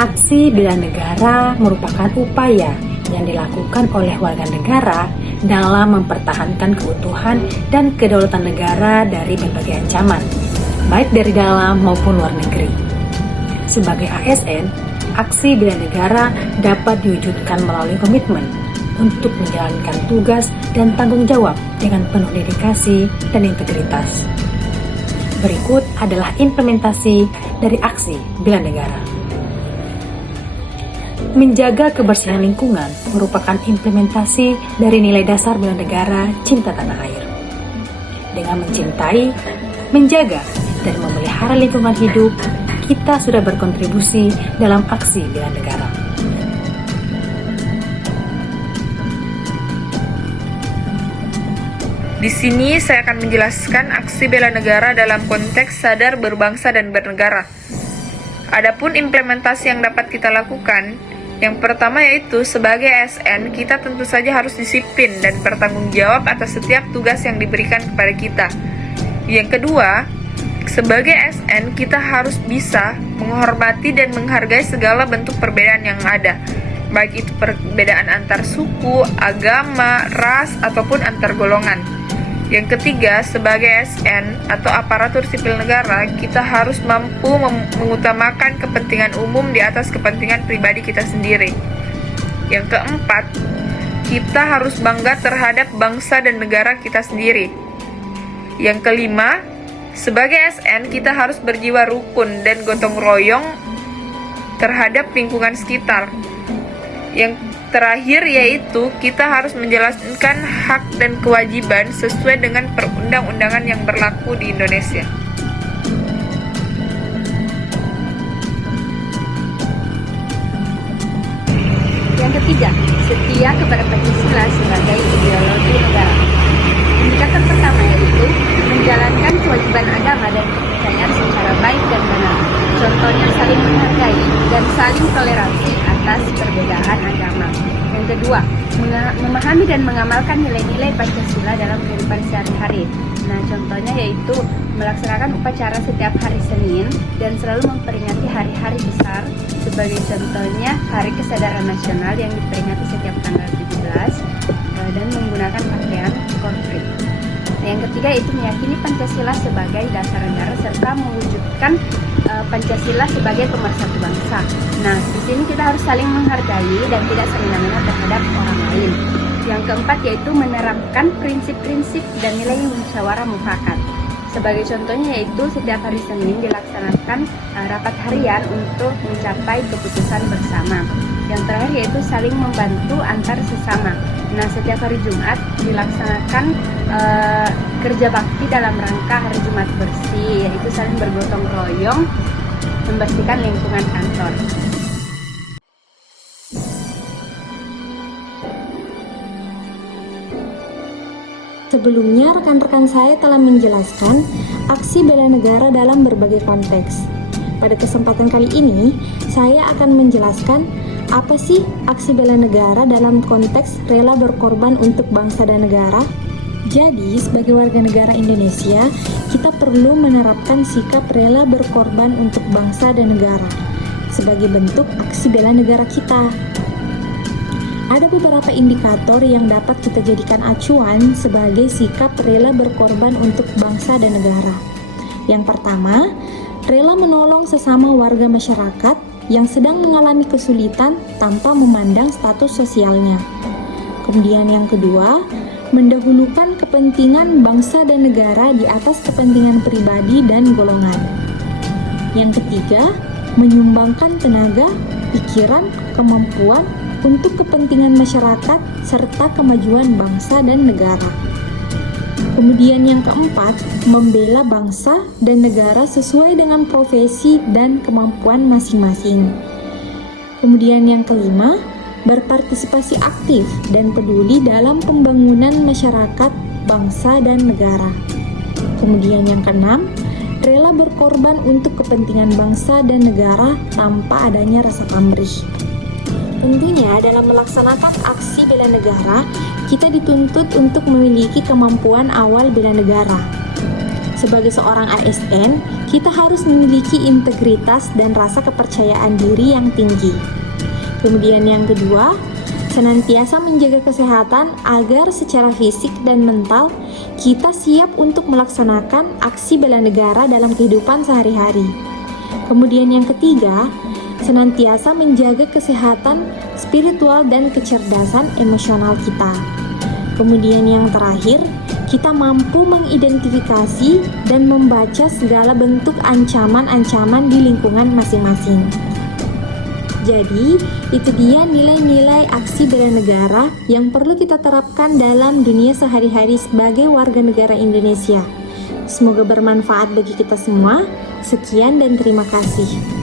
Aksi bela negara merupakan upaya yang dilakukan oleh warga negara dalam mempertahankan keutuhan dan kedaulatan negara dari berbagai ancaman, baik dari dalam maupun luar negeri. Sebagai ASN, aksi bela negara dapat diwujudkan melalui komitmen untuk menjalankan tugas dan tanggung jawab dengan penuh dedikasi dan integritas. Berikut adalah implementasi dari aksi bela negara. Menjaga kebersihan lingkungan merupakan implementasi dari nilai dasar bela negara cinta tanah air. Dengan mencintai, menjaga, dan memelihara lingkungan hidup, kita sudah berkontribusi dalam aksi bela negara. Di sini saya akan menjelaskan aksi bela negara dalam konteks sadar berbangsa dan bernegara. Adapun implementasi yang dapat kita lakukan, yang pertama yaitu sebagai ASN, kita tentu saja harus disiplin dan bertanggung jawab atas setiap tugas yang diberikan kepada kita. Yang kedua, sebagai ASN, kita harus bisa menghormati dan menghargai segala bentuk perbedaan yang ada, baik itu perbedaan antar suku, agama, ras, ataupun antar golongan. Yang ketiga, sebagai ASN atau aparatur sipil negara, kita harus mampu mengutamakan kepentingan umum di atas kepentingan pribadi kita sendiri. Yang keempat, kita harus bangga terhadap bangsa dan negara kita sendiri. Yang kelima, sebagai ASN, kita harus berjiwa rukun dan gotong royong terhadap lingkungan sekitar. Yang terakhir yaitu kita harus menjalankan hak dan kewajiban sesuai dengan perundang-undangan yang berlaku di Indonesia. Yang ketiga, setia kepada Pancasila sebagai ideologi negara. Indikator pertama yaitu menjalankan kewajiban agama dan kepercayaan secara baik dan benar. Contohnya saling menghargai dan saling toleransi atas perbedaan agama. Yang kedua, memahami dan mengamalkan nilai-nilai Pancasila dalam kehidupan sehari-hari. Nah, contohnya yaitu melaksanakan upacara setiap hari Senin dan selalu memperingati hari-hari besar. Sebagai contohnya, Hari Kesadaran Nasional yang diperingati setiap tanggal 17 dan menggunakan pakaian korpri. Yang ketiga itu meyakini Pancasila sebagai dasar negara serta mewujudkan Pancasila sebagai pemersatu bangsa. Nah, di sini kita harus saling menghargai dan tidak semena-mena terhadap orang lain. Yang keempat yaitu menerapkan prinsip-prinsip dan nilai musyawarah mufakat. Sebagai contohnya yaitu setiap hari Senin dilaksanakan rapat harian untuk mencapai keputusan bersama. Yang terakhir yaitu saling membantu antar sesama. Nah, setiap hari Jumat dilaksanakan kerja bakti dalam rangka Hari Jumat Bersih, yaitu saling bergotong royong membersihkan lingkungan kantor. Sebelumnya, rekan-rekan saya telah menjelaskan aksi bela negara dalam berbagai konteks. Pada kesempatan kali ini, saya akan menjelaskan apa sih aksi bela negara dalam konteks rela berkorban untuk bangsa dan negara. Jadi, sebagai warga negara Indonesia, kita perlu menerapkan sikap rela berkorban untuk bangsa dan negara sebagai bentuk aksi bela negara kita. Ada beberapa indikator yang dapat kita jadikan acuan sebagai sikap rela berkorban untuk bangsa dan negara. Yang pertama, rela menolong sesama warga masyarakat yang sedang mengalami kesulitan tanpa memandang status sosialnya. Kemudian yang kedua, mendahulukan kepentingan bangsa dan negara di atas kepentingan pribadi dan golongan. Yang ketiga, menyumbangkan tenaga, pikiran, kemampuan untuk kepentingan masyarakat serta kemajuan bangsa dan negara. Kemudian yang keempat, membela bangsa dan negara sesuai dengan profesi dan kemampuan masing-masing. Kemudian yang kelima, berpartisipasi aktif dan peduli dalam pembangunan masyarakat, bangsa, dan negara. Kemudian yang keenam, rela berkorban untuk kepentingan bangsa dan negara tanpa adanya rasa pamrih. Tentunya dalam melaksanakan aksi bela negara, kita dituntut untuk memiliki kemampuan awal bela negara. Sebagai seorang ASN, kita harus memiliki integritas dan rasa kepercayaan diri yang tinggi. Kemudian yang kedua, senantiasa menjaga kesehatan agar secara fisik dan mental kita siap untuk melaksanakan aksi bela negara dalam kehidupan sehari-hari. Kemudian yang ketiga, senantiasa menjaga kesehatan spiritual dan kecerdasan emosional kita. Kemudian yang terakhir, kita mampu mengidentifikasi dan membaca segala bentuk ancaman-ancaman di lingkungan masing-masing. Jadi, itu dia nilai-nilai aksi bela negara yang perlu kita terapkan dalam dunia sehari-hari sebagai warga negara Indonesia. Semoga bermanfaat bagi kita semua. Sekian dan terima kasih.